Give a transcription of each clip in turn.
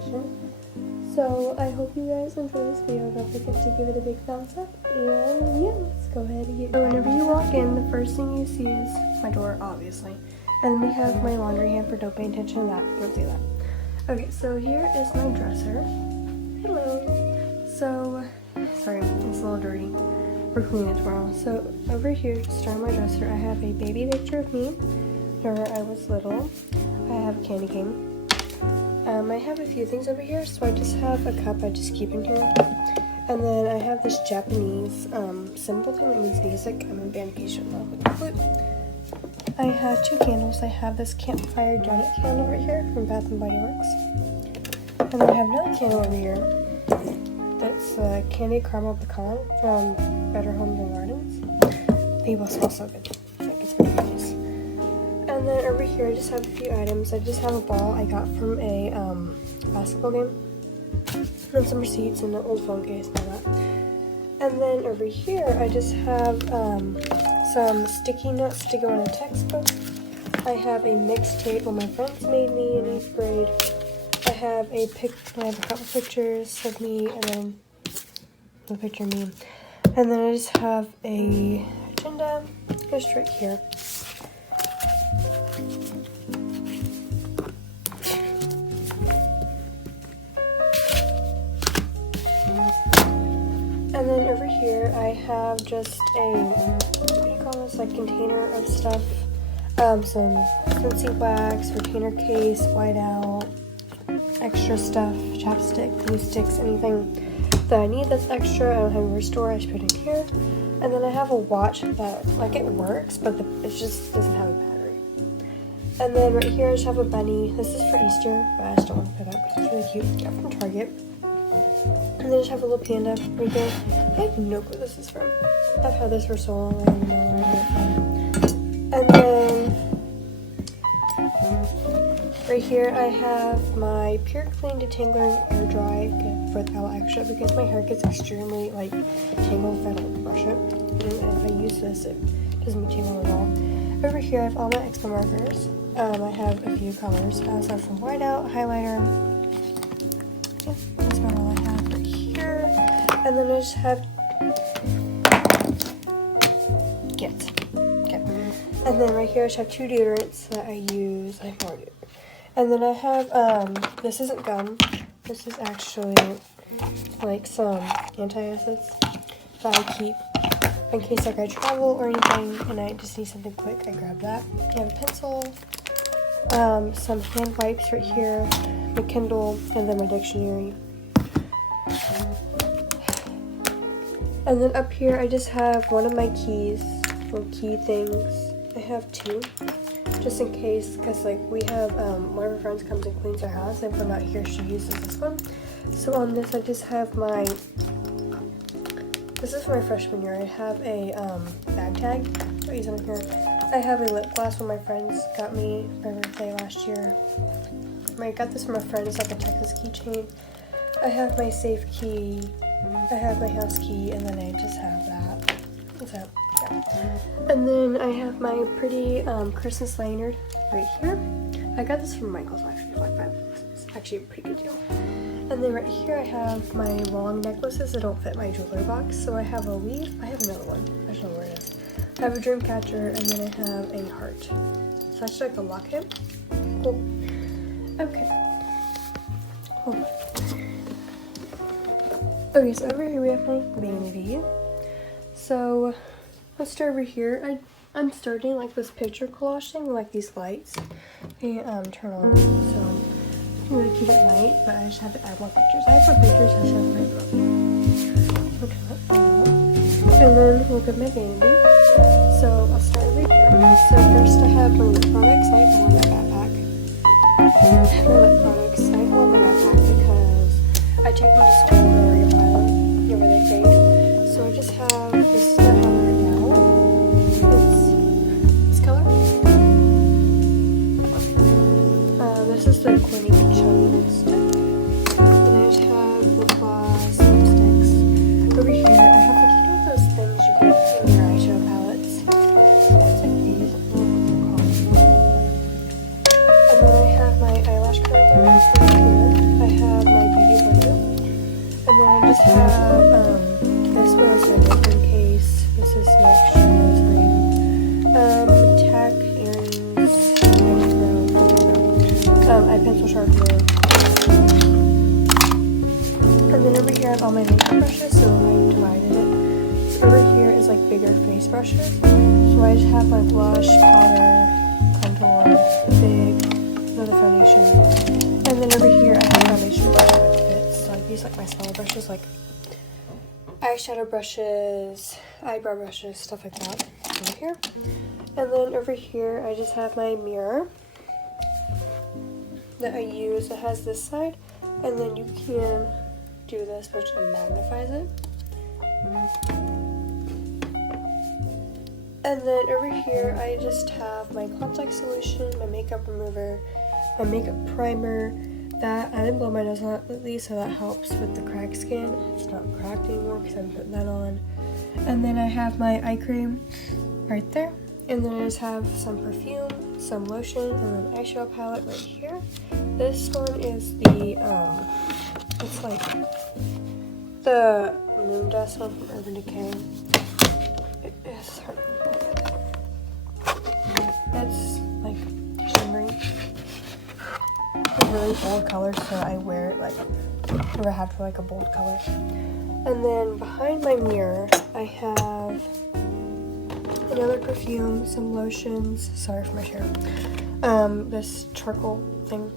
pigmentation. So I hope you guys enjoy this video. Don't forget to give it a big thumbs up, and yeah, let's go ahead and get started. So whenever you walk in, the first thing you see is my door, obviously. And then we have my laundry hamper. Don't pay attention to that. Don't see that. Okay, so here is my dresser. Hello. So, sorry, it's a little dirty. We're cleaning it tomorrow. So over here, to start my dresser, I have a baby picture of me whenever I was little. I have a candy cane. I have a few things over here, so I just have a cup I just keep in here. And then I have this Japanese symbol thing that means music. I'm in band vacation now with the flute. I have two candles. I have this campfire donut candle right here from Bath & Body Works. And then I have another candle over here. That's candy caramel pecan from Better Homes and Gardens. They both smell so good. Like, it's pretty nice. And then over here I just have a few items. I just have a ball I got from a basketball game. And some receipts and an old phone case and all that. And then over here I just have some sticky notes to go in a textbook. I have a mixtape one my friends made me in 8th grade. I have a couple pictures of me and then a picture of me. And then I just have a agenda just right here. And then over here I have just a, what do you call this, like container of stuff. Some Scentsy wax, retainer case, whiteout, extra stuff, chapstick, glue sticks, anything that I need that's extra. I don't have a restore, I just put it in here. And then I have a watch that, like, it works, but it just doesn't have a battery. And then right here I just have a bunny. This is for Easter, but I just don't want to put it up because it's really cute. Got from Target. And then I just have a little panda right there. I have no clue this is from. I've had this for so long, I don't know where I got it from. And then right here I have my Pure Clean Detangler and Air Dry for the extra because my hair gets extremely like tangled if I don't brush it. And if I use this, it doesn't be tangled at all. Over here I have all my Expo markers. I have a few colors. I also have some whiteout, highlighter. Yeah, that's about all I have right here. And then I just have Okay. And then right here I just have two deodorants that I use. I have more deodorant. And then I have this isn't gum. This is actually like some antacids that I keep in case like I travel or anything and I just need something quick. I grab that. I have a pencil, some hand wipes right here, my Kindle, and then my dictionary. And then up here I just have one of my keys, little key things. I have two, just in case, because like we have one of our friends comes and cleans our house, and if I'm not here she uses this one. So on this I just have my, this is for my freshman year. I have a bag tag, I use it on here. I have a lip gloss one my friends got me for my birthday last year. I got this from a friend, it's like a Texas keychain. I have my safe key, I have my house key, and then I just have that. So, yeah. And then I have my pretty Christmas lanyard right here. I got this from Michael's actually for like $5. It's actually a pretty good deal. And then right here I have my long necklaces that don't fit my jewelry box. So I have a leaf. I have another one. I don't know where it is. I have a dream catcher, and then I have a heart. So that's like a locket. Cool. Okay. Hold on. Okay, so over here we have my vanity. So let's start over here. I'm starting like this picture collage thing with like these lights. And turn on. So I'm gonna keep it light, but I just have to add more pictures. I have more pictures, I just have to write them up. Okay, and then look at my vanity. So I'll start over here. So first I have my lip products. I have one in my backpack. My lip products. I have one in my backpack because I take them to school and I apply them whenever they fade. So I just have this that I have right now. This color. This is the Clinique Chubby stick. And I just have lip gloss, lipsticks. Over here I have like, you know those things you get in your eyeshadow palettes? Yeah, it's like these. I don't know what they're called. And then I have my eyelash curler over here. I have earring case. This is no extra nose ring. Tack earrings. Eye pencil sharpener. And then over here I have all my makeup brushes, so I divided it. So over here is like bigger face brushes. So I just have my blush, powder, contour, wig, another foundation. And then over here I have foundation brush with bits. So I use like my smaller brushes, like eyeshadow brushes, eyebrow brushes, stuff like that over here. And then over here I just have my mirror that I use. It has this side, and then you can do this, which magnifies it. And then over here I just have my contact solution, my makeup remover, my makeup primer. That I didn't blow my nose on it lately, so that helps with the cracked skin. It's not cracked anymore because I'm putting that on. And then I have my eye cream right there. And then I just have some perfume, some lotion, and then eyeshadow palette right here. This one is the it's like the Moon Dust one from Urban Decay. It is hard to look at. It's like shimmery. It's a really bold color, so I wear it like whenever I have like a bold color. And then behind my mirror, I have another perfume, some lotions. Sorry for my hair. This charcoal thing,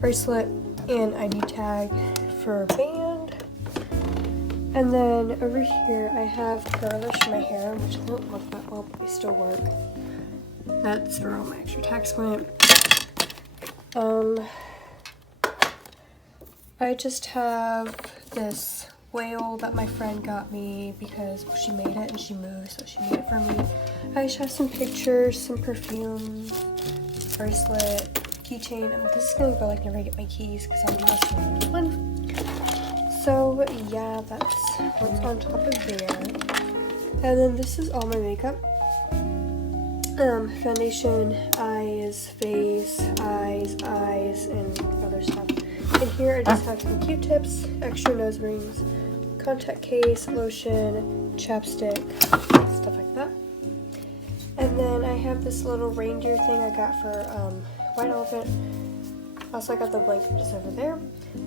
bracelet, and ID tag for a band. And then over here I have curlers for my hair, which don't look that well, but they still work. That's where all my extra tags went. I just have this whale that my friend got me because she made it and she moved, so she made it for me. I just have some pictures, some perfume, bracelet, keychain. This is gonna go like never I get my keys because I'm messing one. So yeah, that's what's on top of there. And then this is all my makeup. Foundation, eyes, face, eyes, and other stuff. And here I just have some Q-tips, extra nose rings, contact case, lotion, chapstick, stuff like that. And then I have this little reindeer thing I got for White Elephant. Also I got the blanket just over there.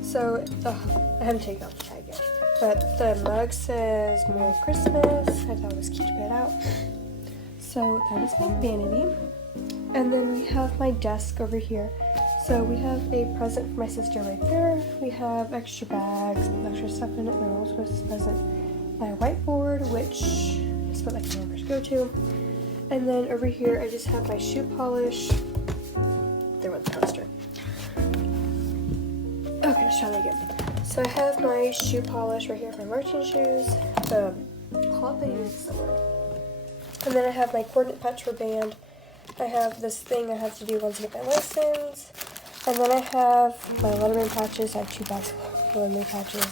So, I haven't taken off the tag yet. But the mug says Merry Christmas. I thought it was cute to put out. So that is my vanity. And then we have my desk over here. So we have a present for my sister right there. We have extra bags and extra stuff in it. My mom's Christmas present. My whiteboard, which is what I can always go to. And then over here I just have my shoe polish. There went the coaster. Okay, let's try that again. So I have my shoe polish right here for my marching shoes. The cloth I use somewhere. And then I have my coordinate patch for band. I have this thing I have to do once I get my license. And then I have my Letterman patches. I have 2 bags of Letterman patches.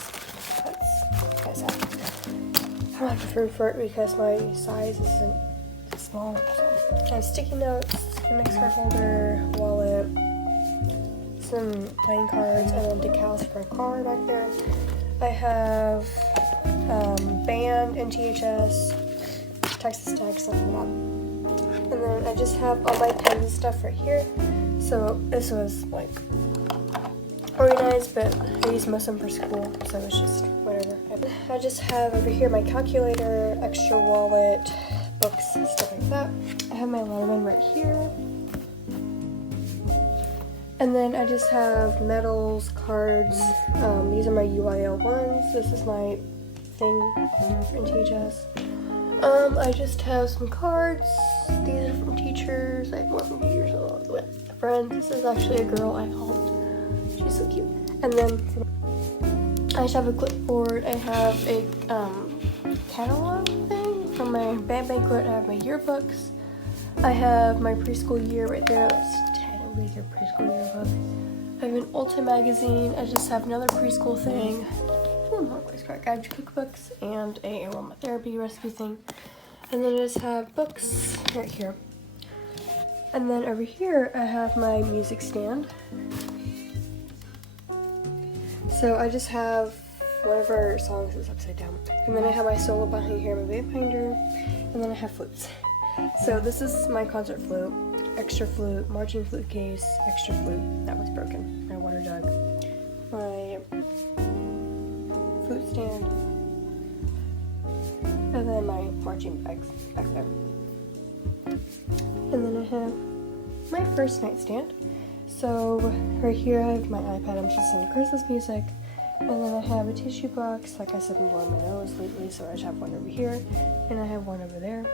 That's I don't have to room for it because my size isn't small. So I have sticky notes, an extra holder, wallet, some playing cards, and then decals for my car back there. I have band, NTHS, Texas Tech, stuff like that. And then I just have all my pens and stuff right here. So this was like organized, but I use most of them for school, so it's just whatever. I just have over here my calculator, extra wallet, books, stuff like that. I have my Letterman right here. And then I just have medals, cards. These are my UIL ones. This is my thing from THS. I just have some cards. These are from teachers. I have more from teachers along the way. Friends. This is actually a girl I helped. She's so cute. And then I just have a clipboard. I have a catalog thing from my band banquet. I have my yearbooks. I have my preschool year right there. That's technically your preschool yearbook. I have an Ulta magazine. I just have another preschool thing. I have cookbooks and a aromatherapy recipe thing. And then I just have books right here. And then over here I have my music stand. So I just have one of our songs is upside down. And then I have my solo behind here, my vape binder, and then I have flutes. So this is my concert flute, extra flute, marching flute case, extra flute, that was broken, my water jug, my flute stand, and then my marching bags back there. And then I have my first nightstand. So right here I have my iPad, I'm just listening to Christmas music. And then I have a tissue box, like I said, I'm blowing my nose lately, so I just have one over here, and I have one over there.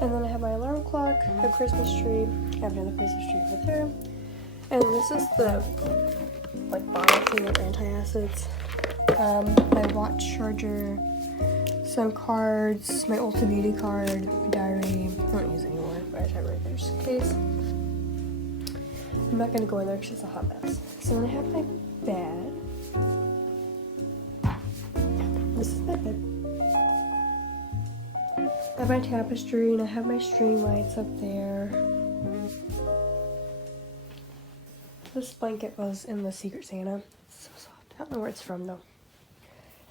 And then I have my alarm clock, a Christmas tree, I have another Christmas tree over there. And this is the, like, bottle thing of antacids. My watch charger, some cards, my Ulta Beauty card, my diary. I don't use it anymore, but I just have it right there just in case. I'm not going to go in there because it's a hot mess. So then I have my bed. This is my bed. I have my tapestry and I have my string lights up there. This blanket was in the Secret Santa. It's so soft. I don't know where it's from though.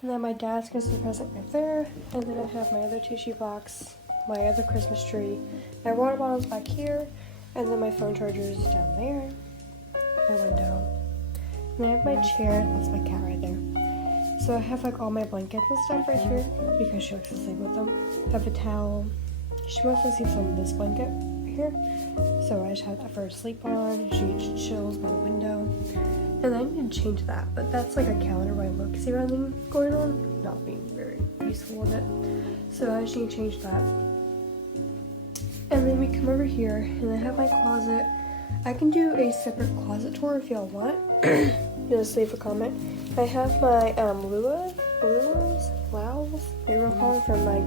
And then my dad's Christmas present right there. And then I have my other tissue box, my other Christmas tree, my water bottles back here, and then my phone chargers down there, my window. And I have my chair, that's my cat right there. So I have like all my blankets and stuff right here because she likes to sleep with them. I have a towel. She mostly sleeps on this blanket right here. So I just have that for her to sleep on. She chills by the window. And I need to change that, but that's like a calendar where I look, see anything going on. Not being very useful with it. So I just need to change that. And then we come over here and I have my closet. I can do a separate closet tour if y'all want. Just leave a comment. I have my Lula's, whatever you call it, from my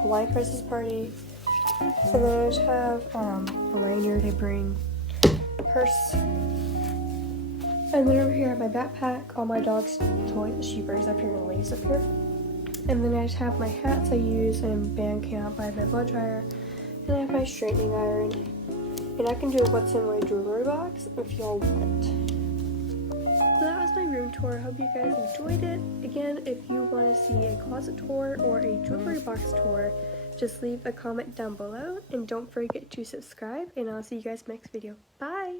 Hawaiian Christmas party. And then I just have a lanyard I bring, a purse. And then over here I have my backpack, all my dog's toys that she brings up here and lays up here. And then I just have my hats I use in band camp. I have my blow dryer, and I have my straightening iron. And I can do a what's in my jewelry box if y'all want. So that was my room tour. I hope you guys enjoyed it. Again, if you want to see a closet tour or a jewelry box tour, just leave a comment down below. And don't forget to subscribe. And I'll see you guys next video. Bye!